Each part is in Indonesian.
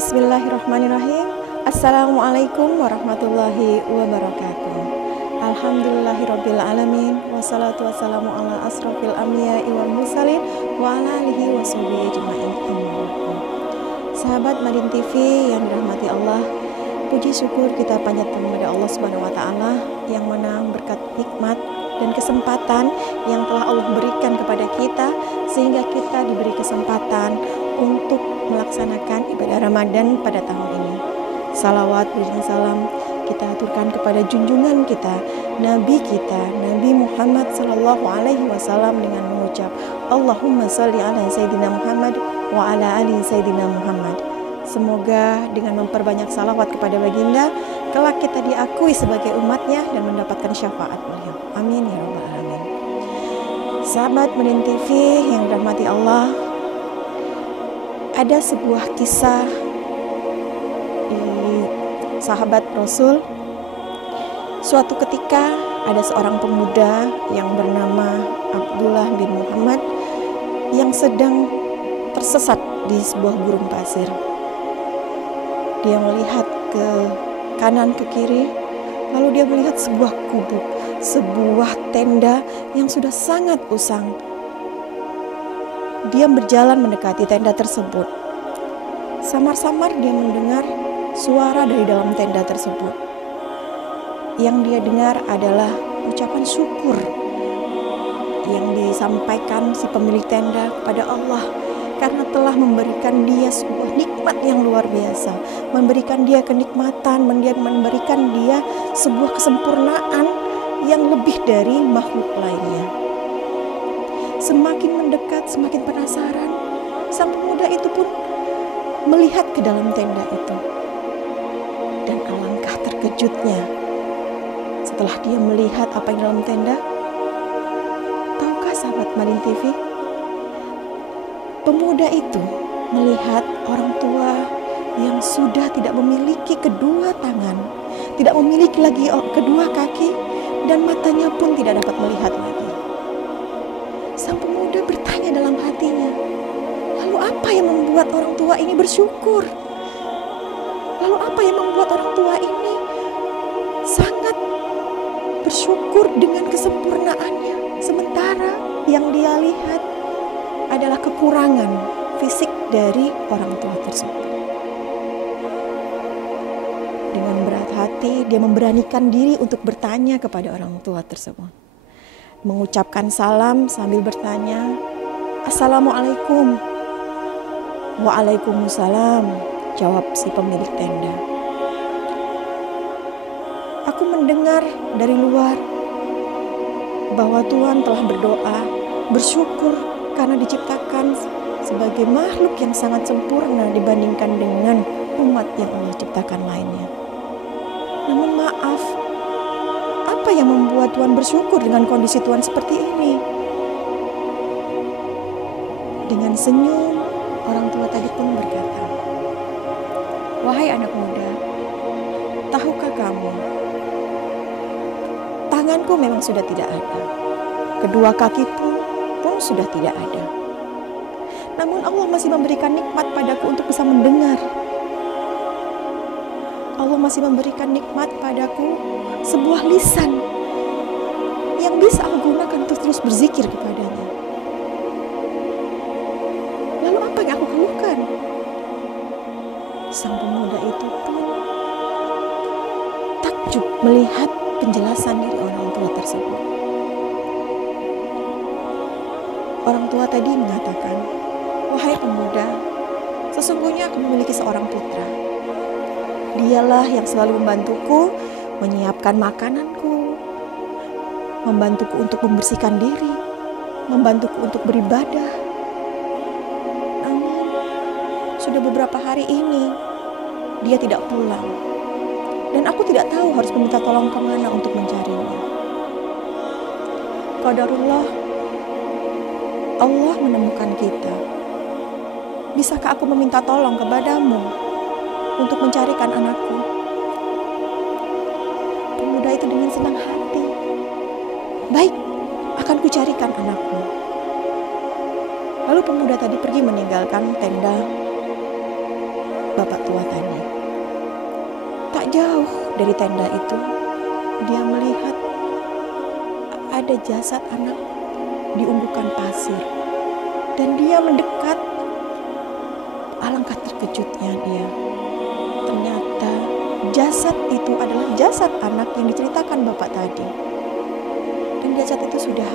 Bismillahirrahmanirrahim. Assalamualaikum warahmatullahi wabarakatuh. Alhamdulillahirabbil alamin, wassalatu wassalamu ala asrofil anbiya'i wal mursalin wa ala alihi washabihi ajmain. Sahabat Madin TV yang dirahmati Allah, puji syukur kita panjatkan kepada Allah Subhanahu wa taala yang mana berkat nikmat dan kesempatan yang telah Allah berikan kepada kita sehingga kita diberi kesempatan untuk melaksanakan ibadah Ramadan pada tahun ini. Salawat dan salam kita aturkan kepada junjungan kita, Nabi kita, Nabi Muhammad sallallahu alaihi wasallam dengan mengucap Allahumma shalli ala Sayyidina Muhammad wa ala ali Sayyidina Muhammad. Semoga dengan memperbanyak salawat kepada baginda, kelak kita diakui sebagai umatnya dan mendapatkan syafaat beliau. Amin ya rabbal alamin. Sahabat Madin TV yang dirahmati Allah, ada sebuah kisah di sahabat Rasul. Suatu ketika ada seorang pemuda yang bernama Abdullah bin Muhammad yang sedang tersesat di sebuah gurun pasir. Dia melihat ke kanan ke kiri, lalu dia melihat sebuah gubuk, sebuah tenda yang sudah sangat usang. Dia berjalan mendekati tenda tersebut. Samar-samar dia mendengar suara dari dalam tenda tersebut. Yang dia dengar adalah ucapan syukur yang disampaikan si pemilik tenda kepada Allah karena telah memberikan dia sebuah nikmat yang luar biasa, memberikan dia kenikmatan, memberikan dia sebuah kesempurnaan yang lebih dari makhluk lainnya. Semakin mendekat, semakin penasaran. Sang pemuda itu pun melihat ke dalam tenda itu. Dan alangkah terkejutnya setelah dia melihat apa yang dalam tenda. Tahukah sahabat Madin TV? Pemuda itu melihat orang tua yang sudah tidak memiliki kedua tangan, tidak memiliki lagi kedua kaki, dan matanya pun tidak dapat melihat lagi. Sang pemuda bertanya dalam hatinya, lalu apa yang membuat orang tua ini bersyukur? Lalu apa yang membuat orang tua ini sangat bersyukur dengan kesempurnaannya, sementara yang dia lihat adalah kekurangan fisik dari orang tua tersebut. Dengan berat hati, dia memberanikan diri untuk bertanya kepada orang tua tersebut. Mengucapkan salam sambil bertanya, Assalamualaikum. Waalaikumsalam, jawab si pemilik tenda. Aku mendengar dari luar bahwa Tuhan telah berdoa, bersyukur karena diciptakan sebagai makhluk yang sangat sempurna dibandingkan dengan umat yang Allah ciptakan lainnya. Namun maaf, apa yang membuat Tuhan bersyukur dengan kondisi Tuhan seperti ini? Dengan senyum, orang tua tadi pun berkata, wahai anak muda, tahukah kamu, tanganku memang sudah tidak ada, kedua kakiku pun sudah tidak ada. Namun Allah masih memberikan nikmat padaku untuk bisa mendengar. Allah masih memberikan nikmat padaku sebuah lisan yang bisa aku gunakan untuk terus berzikir kepadanya. Lalu apa yang aku keluhkan? Sang pemuda itu pun takjub melihat penjelasan dari orang tua tersebut. Orang tua tadi mengatakan, wahai pemuda, sesungguhnya aku memiliki seorang putra. Dialah yang selalu membantuku menyiapkan makananku, membantuku untuk membersihkan diri, membantuku untuk beribadah. Namun, sudah beberapa hari ini, dia tidak pulang. Dan aku tidak tahu harus meminta tolong kemana untuk mencarinya. Qadarullah, Allah menemukan kita. Bisakah aku meminta tolong kepadamu untuk mencarikan anakku? Pemuda itu dengan senang hati, baik, akan kucarikan anakmu. Lalu pemuda tadi pergi meninggalkan tenda bapak tua tadi. Tak jauh dari tenda itu, dia melihat ada jasad anak di unggukan pasir. Dan dia mendekat. Alangkah terkejutnya dia. Ternyata jasad itu adalah jasad anak yang diceritakan bapak tadi. Dan jasad itu sudah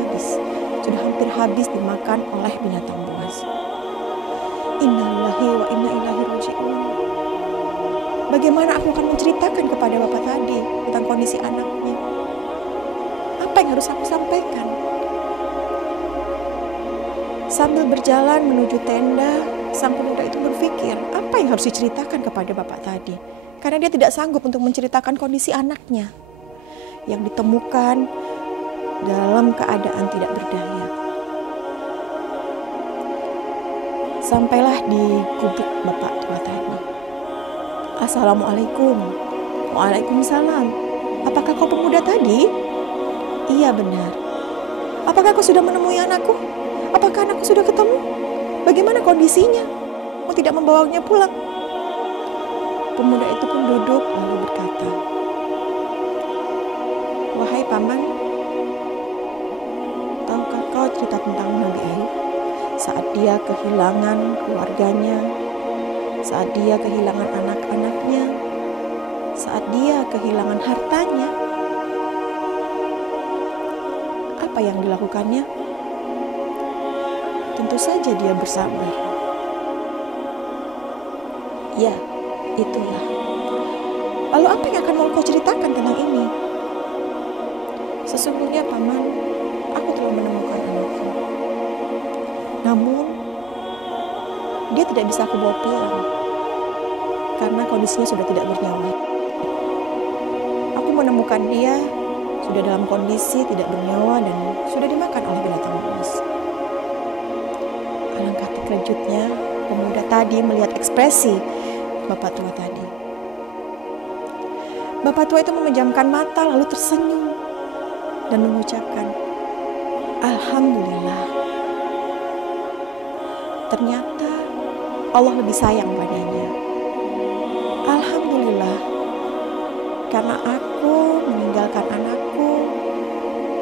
hampir habis dimakan oleh binatang buas. Innalillahi wa inna ilaihi raji'un. Bagaimana aku akan menceritakan kepada bapak tadi tentang kondisi anaknya? Apa yang harus aku sampaikan? Sambil berjalan menuju tenda, sang pemuda itu berpikir, apa yang harus diceritakan kepada bapak tadi? Karena dia tidak sanggup untuk menceritakan kondisi anaknya yang ditemukan dalam keadaan tidak berdaya. Sampailah di gubuk bapak tua tadi. Assalamualaikum. Waalaikumsalam. Apakah kau pemuda tadi? Iya, benar. Apakah kau sudah menemui anakku? Apakah anakku sudah ketemu? Bagaimana kondisinya? Kau tidak membawanya pulang? Pemuda itu pun duduk lalu berkata, wahai paman, tahukah kau cerita tentang Nabi Ayub? Saat dia kehilangan keluarganya, saat dia kehilangan anak-anaknya, saat dia kehilangan hartanya, apa yang dilakukannya? Tentu saja dia bersabar. Ya, itulah. Lalu apa yang akan mau kau ceritakan tentang ini? Sesungguhnya paman, aku telah menemukan anakku. Namun, dia tidak bisa aku bawa pulang karena kondisinya sudah tidak bernyawa. Aku menemukan dia sudah dalam kondisi tidak bernyawa dan sudah dimakan oleh binatang buas. Alangkah terkejutnya pemuda tadi melihat ekspresi bapak tua tadi. Bapak tua itu memejamkan mata lalu tersenyum dan mengucapkan, Alhamdulillah. Ternyata Allah lebih sayang padanya. Alhamdulillah, karena aku meninggalkan anakku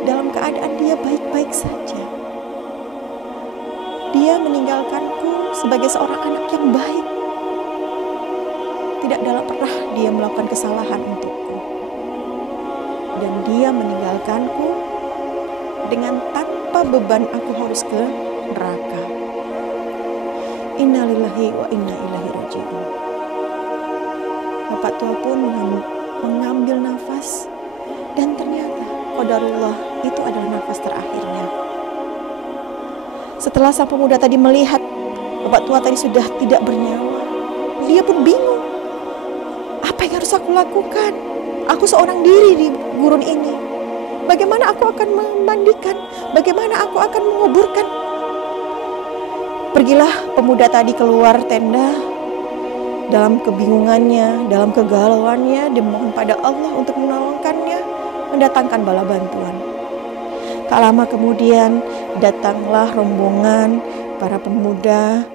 dalam keadaan dia baik-baik saja. Dia meninggalkanku sebagai seorang anak yang baik. Tidak pernah dia melakukan kesalahan untukku. Dan dia meninggalkanku dengan tanpa beban aku harus ke neraka. Innalillahi wa inna ilaihi raji'un. Bapak tua pun mengambil nafas dan ternyata qadarullah itu adalah nafas terakhirnya. Setelah sang pemuda tadi melihat bapak tua tadi sudah tidak bernyawa, dia pun bingung. Apa yang harus aku lakukan? Aku seorang diri di gurun ini. Bagaimana aku akan memandikan? Bagaimana aku akan menguburkan? Pergilah pemuda tadi keluar tenda dalam kebingungannya, dalam kegalauannya, dia memohon pada Allah untuk menolongkannya, mendatangkan bala bantuan. Tak lama kemudian datanglah rombongan para pemuda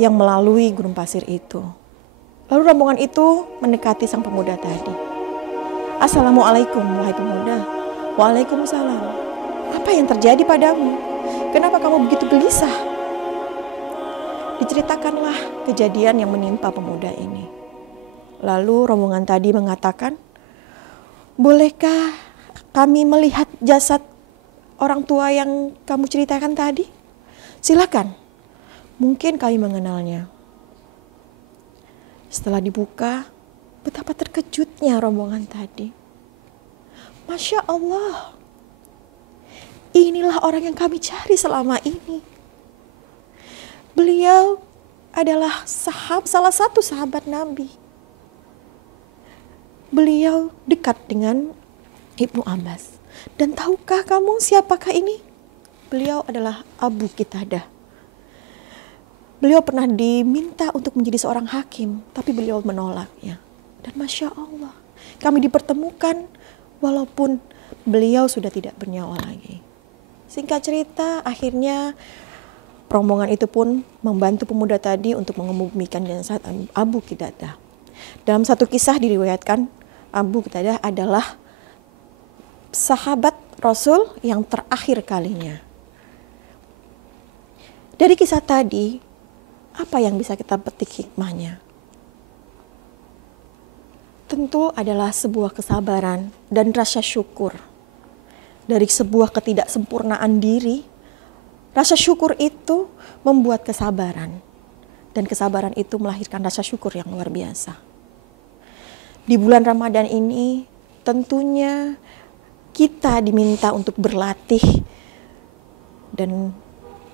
yang melalui gurun pasir itu. Lalu rombongan itu mendekati sang pemuda tadi. Assalamualaikum wahai pemuda. Waalaikumsalam. Apa yang terjadi padamu? Kenapa kamu begitu gelisah? Diceritakanlah kejadian yang menimpa pemuda ini. Lalu rombongan tadi mengatakan, bolehkah kami melihat jasad orang tua yang kamu ceritakan tadi? Silakan, mungkin kami mengenalnya. Setelah dibuka, betapa terkejutnya rombongan tadi. Masya Allah, inilah orang yang kami cari selama ini. Beliau adalah salah satu sahabat Nabi. Beliau dekat dengan Ibnu Abbas. Dan tahukah kamu siapakah ini? Beliau adalah Abu Qitadah. Beliau pernah diminta untuk menjadi seorang hakim, tapi beliau menolaknya. Dan Masya Allah, kami dipertemukan walaupun beliau sudah tidak bernyawa lagi. Singkat cerita, akhirnya Rombongan itu pun membantu pemuda tadi untuk mengebumikan jenazah Abu Qatadah. Dalam satu kisah diriwayatkan, Abu Qatadah adalah sahabat Rasul yang terakhir kalinya. Dari kisah tadi, apa yang bisa kita petik hikmahnya? Tentu adalah sebuah kesabaran dan rasa syukur. Dari sebuah ketidaksempurnaan diri, rasa syukur itu membuat kesabaran. Dan kesabaran itu melahirkan rasa syukur yang luar biasa. Di bulan Ramadan ini tentunya kita diminta untuk berlatih dan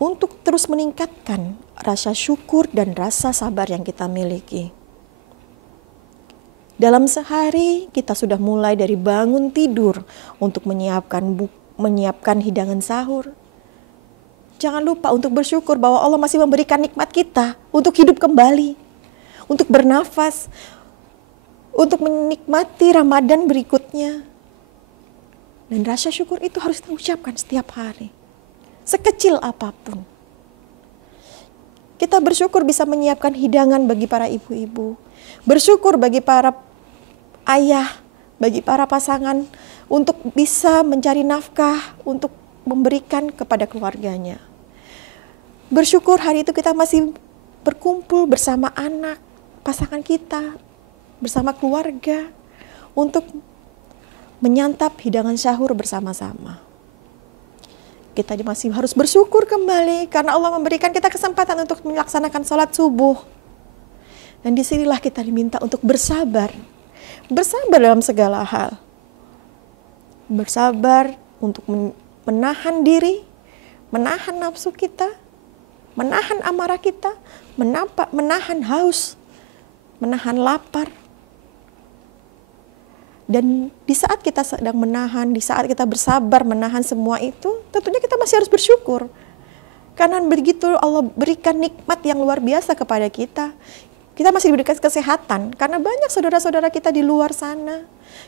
untuk terus meningkatkan rasa syukur dan rasa sabar yang kita miliki. Dalam sehari kita sudah mulai dari bangun tidur untuk menyiapkan hidangan sahur. Jangan lupa untuk bersyukur bahwa Allah masih memberikan nikmat kita untuk hidup kembali, untuk bernafas, untuk menikmati Ramadan berikutnya. Dan rasa syukur itu harus kita ucapkan setiap hari, sekecil apapun. Kita bersyukur bisa menyiapkan hidangan bagi para ibu-ibu, bersyukur bagi para ayah, bagi para pasangan untuk bisa mencari nafkah, untuk memberikan kepada keluarganya. Bersyukur hari itu kita masih berkumpul bersama anak, pasangan kita, bersama keluarga untuk menyantap hidangan sahur bersama-sama. Kita masih harus bersyukur kembali karena Allah memberikan kita kesempatan untuk melaksanakan sholat subuh. Dan disinilah kita diminta untuk bersabar. Bersabar dalam segala hal. Bersabar untuk menahan diri, menahan nafsu kita, menahan amarah kita, menahan haus, menahan lapar. Dan di saat kita sedang menahan, di saat kita bersabar menahan semua itu, tentunya kita masih harus bersyukur. Karena begitu Allah berikan nikmat yang luar biasa kepada kita. Kita masih diberikan kesehatan, karena banyak saudara-saudara kita di luar sana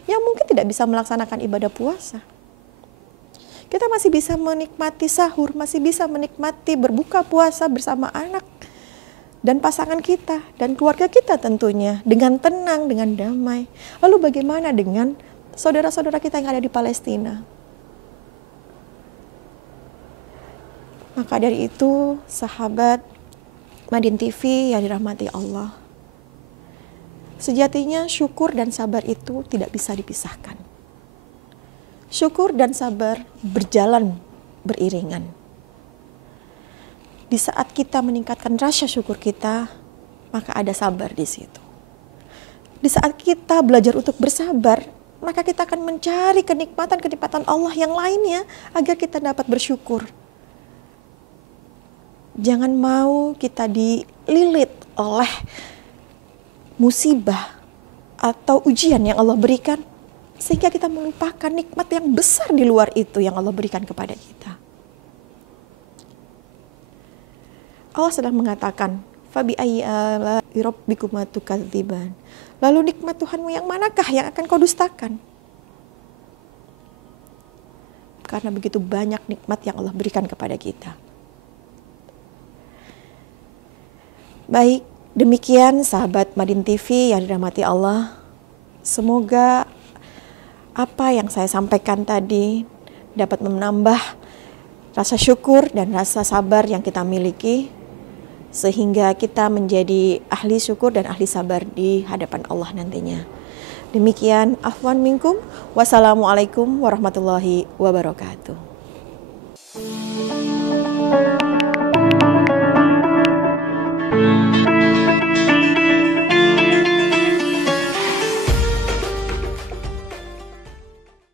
yang mungkin tidak bisa melaksanakan ibadah puasa. Kita masih bisa menikmati sahur, masih bisa menikmati berbuka puasa bersama anak dan pasangan kita dan keluarga kita tentunya dengan tenang, dengan damai. Lalu bagaimana dengan saudara-saudara kita yang ada di Palestina? Maka dari itu, sahabat Madin TV yang dirahmati Allah, sejatinya syukur dan sabar itu tidak bisa dipisahkan. Syukur dan sabar berjalan beriringan. Di saat kita meningkatkan rasa syukur kita, maka ada sabar di situ. Di saat kita belajar untuk bersabar, maka kita akan mencari kenikmatan-kenikmatan Allah yang lainnya agar kita dapat bersyukur. Jangan mau kita dililit oleh musibah atau ujian yang Allah berikan, sehingga kita melupakan nikmat yang besar di luar itu yang Allah berikan kepada kita. Allah sedang mengatakan, Fabi ayyi ala'i rabbikuma tukadziban. Lalu nikmat Tuhanmu yang manakah yang akan kau dustakan? Karena begitu banyak nikmat yang Allah berikan kepada kita. Baik, demikian sahabat Madin TV yang dirahmati Allah. Semoga apa yang saya sampaikan tadi dapat menambah rasa syukur dan rasa sabar yang kita miliki, sehingga kita menjadi ahli syukur dan ahli sabar di hadapan Allah nantinya. Demikian, afwan minkum, wassalamualaikum warahmatullahi wabarakatuh.